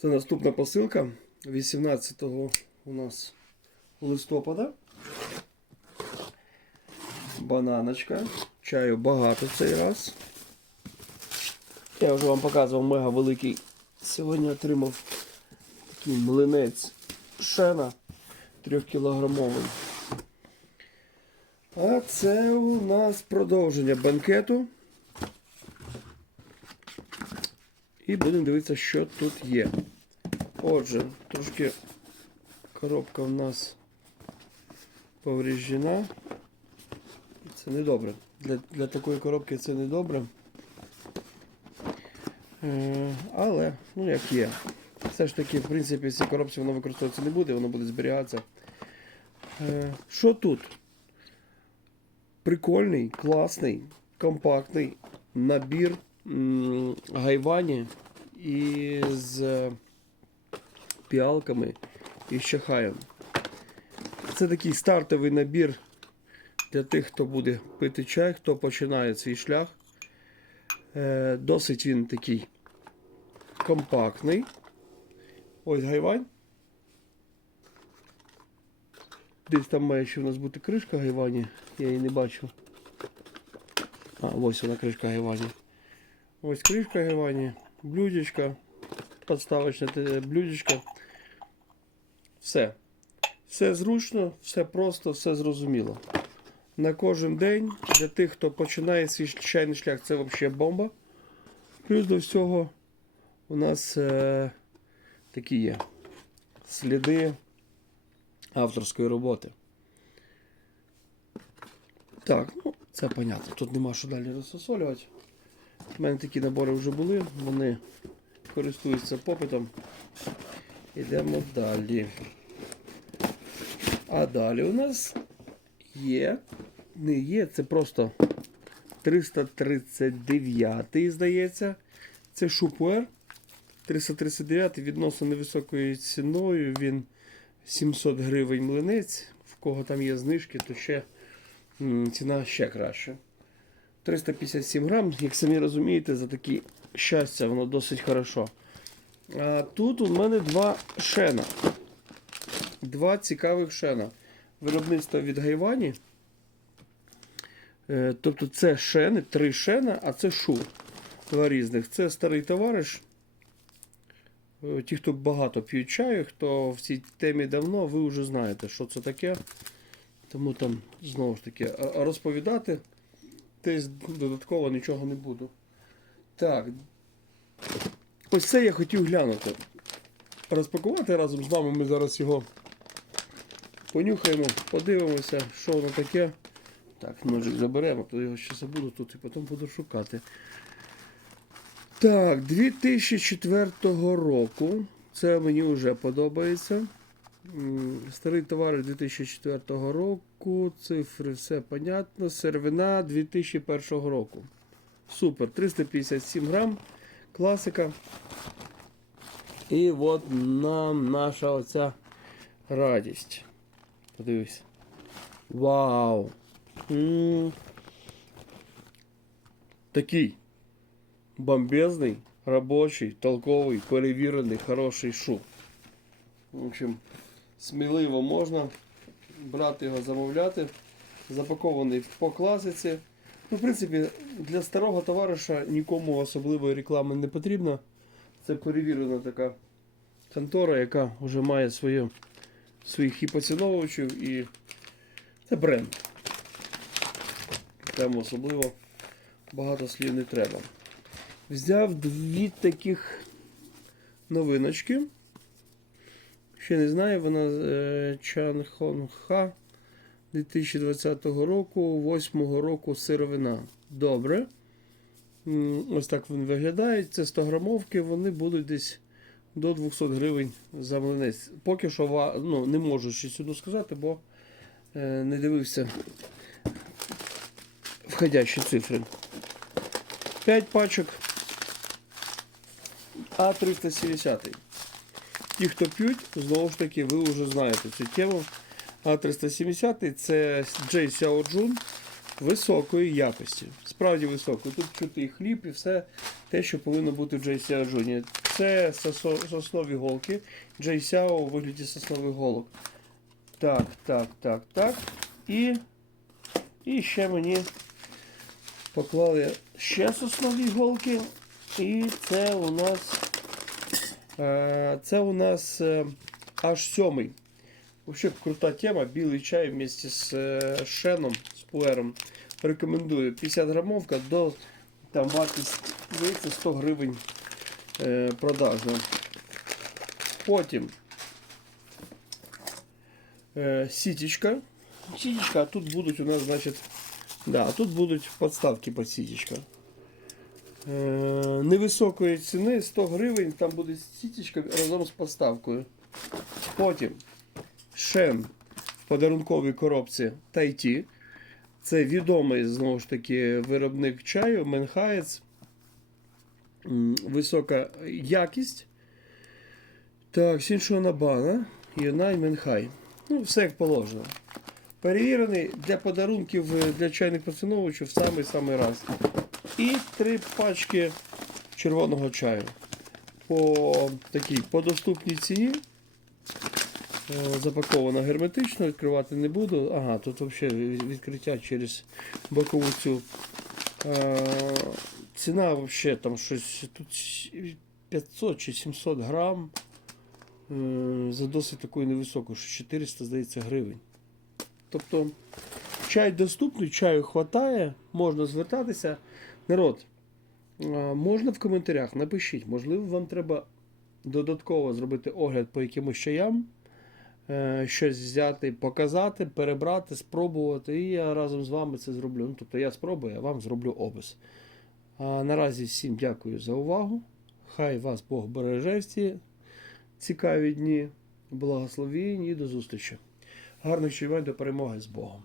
Це наступна посилка 18 у нас листопада. Бананочка. Чаю багато в цей раз. Я вже вам показував мега великий. Сьогодні отримав такий млинець шена 3 кілограмовий. А це у нас продовження банкету. І будемо дивитися, що тут є. Отже, трошки коробка в нас повреждена. Це не добре. Для, для такої коробки це не добре. Е, але, ну як є. Все ж таки, в принципі, в цій коробці воно використовуватися не буде, воно буде зберігатися. Е, що тут? Прикольний, класний, компактний набір гайвані із піалками і щахаєм. Це такий стартовий набір для тих, хто буде пити чай, хто починає свій шлях. Е, Досить він такий компактний. Ось гайвань. Десь там має ще у нас бути кришка гайвані, я її не бачу. А, ось вона кришка гайвані. Ось кришка гайвані, блюдечко, подставочне блюдечко. Все. Все зручно, все просто, все зрозуміло. На кожен день для тих, хто починає свій чайний шлях, це взагалі бомба. Плюс до всього у нас е, такі є сліди авторської роботи. Так, ну це понятно. Тут нема що далі розсосолювати. У мене такі набори вже були, вони користуються попитом. Йдемо далі. А далі у нас є, не є, це просто 339, здається. Це шупуер. 339 відносно невисокою ціною. Він 700 гривень млинець. В кого там є знижки, то ще ціна ще краща. 357 грам, як самі розумієте, за такі щастя, воно досить хорошо. А тут у мене два шена. Два цікавих шена. Виробництво від Гайвані. Е, Тобто це шени, три шена, а це шу. Два різних. Це старий товариш. Е, Ті, хто багато п'ють чаю, хто в цій темі давно, ви вже знаєте, що це таке. Тому там знову ж таки розповідати десь додатково нічого не буду. Так. Ось це я хотів глянути. Розпакувати разом з вами ми зараз його понюхаємо, подивимося, що воно таке. Так, ножик заберемо, то його ще забуду тут і потім буду шукати. Так, 2004 року. Це мені вже подобається. Старий товар 2004 року. Цифри все понятно. Сервина 2001 року. Супер. 357 грам. Класика. І от нам наша оця радість. Подивись. Вау! Такий бомбезний, робочий, толковий, перевірений, хороший шуб. В общем, сміливо можна брати його, замовляти. Запакований по класиці. Ну, в принципі, для старого товариша нікому особливої реклами не потрібно. Це перевірена така контора, яка вже має своє, своїх і поціновувачів, і це бренд. Там особливо багато слів не треба. Взяв дві таких новиночки. Ще не знаю, вона е, Чан Хон Ха 2020 року, 8 року сировина. Добре. Ось так вони виглядають. Це 100 грамовки, вони будуть десь до 200 гривень за млинець. Поки що ну, не можу ще сюди сказати, бо е, не дивився входящі цифри. 5 пачок А370. Ті, хто п'ють, знову ж таки, ви вже знаєте цю тему. А370 це Джей Сяоджун високої якості. Справді високої. Тут чути і хліб, і все те, що повинно бути в Джей Сяоджуні. це соснові голки. Джейсяо у вигляді соснових голок. Так, так, так, так. І, і ще мені поклали ще соснові голки. І це у нас. Це у нас е, аж сьомий. Вообще крута тема. Білий чай вместе з е, шеном, з пуером. Рекомендую. 50 грамовка до там вартість 100 гривень е, продажна. Потім сітічка. Сітічка, а тут будуть у нас, значить, да, тут будуть подставки під сітічка. Е, невисокої ціни 100 гривень, там буде сітічка разом з подставкою. Потім шен в подарунковій коробці Тайті. Це відомий знову ж таки виробник чаю, Менхаєць. Висока якість. Так, Сіншона Бана, Юнай Менхай. Ну, все як положено. Перевірений для подарунків е, для чайних поціновувачів в самий-самий раз. І три пачки червоного чаю. По такій по доступній ціні. Е, Запаковано герметично, відкривати не буду. Ага, тут взагалі відкриття через бокову цю. Е, Ціна взагалі там щось тут 500 чи 700 грам. Е, За досить таку невисоку, що 400, здається, гривень. Тобто чай доступний, чаю хватає, можна звертатися. Народ, можна в коментарях напишіть, можливо, вам треба додатково зробити огляд по якимось чаям е, щось взяти, показати, перебрати, спробувати. І я разом з вами це зроблю. Ну, тобто я спробую, а вам зроблю опис. А наразі всім дякую за увагу. Хай вас Бог береже в ці цікаві дні. Благословінь і до зустрічі. Гарних чувань до перемоги з Богом.